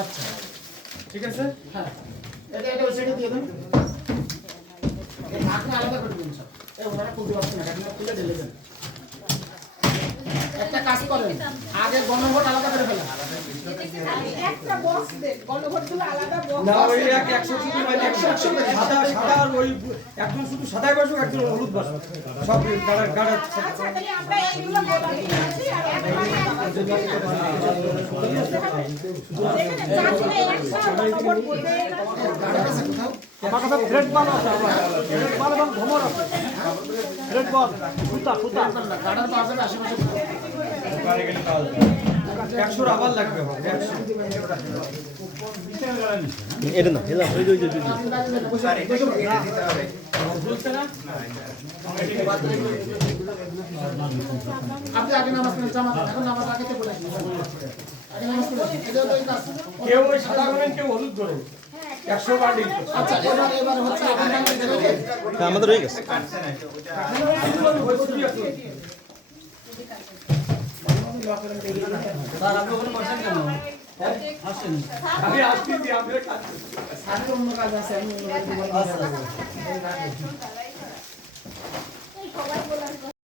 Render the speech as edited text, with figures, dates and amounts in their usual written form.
আচ্ছা ঠিক আছে? হ্যাঁ এটা ওই সাইডে দিয়ে দেন এই ঢাকনা আলাদা করে দিন সব এই ওনারা খুলতে পারছেন না ঢাকনা খুলে ঢেলে দেন একটা কাজ করেন আগে গণভোট আলাদা করে ফেলেন একটা বক্স দেন গণভোটগুলো আলাদা বক্স না ওই এক 100 শুধু মানে 100 সাদা সাদা আর ওই একদম শুধু সাদাই বসুক একদম হলুদ বসুক সব গাড়া গাড়া আচ্ছা তাহলে আমরা এইগুলো বলে দিচ্ছি আর আমার কাছে ব্রেড বল আছে ব্রেড বল এবং ভমর আছে ব্রেড বল ফুটা ফুটা গাড়ার পাওয়া যাবে আশেপাশে গাড়ি গেলে পাওয়া যাবে 100 আবার লাগবে হবে 100 এটা না এলা ওই ওই আপনি আগে নামাজ পড়েন জামাত এখন নামাজ আগে থেকে পড়ে আগে নামাজ পড়েন এটা তো এই কাজ কেউ ওই সাদা করেন কেউ হলুদ করেন 100 বান্ডিল আচ্ছা এবার হচ্ছে আপনারা আমাদের হয়ে গেছে স্যার আপনি ওখানে বসেন কেন আসেন আমি আসছি দি আমরা কাজ স্যার তো অন্য কাজ আছে আমি অন্য কাজ সবাই বলার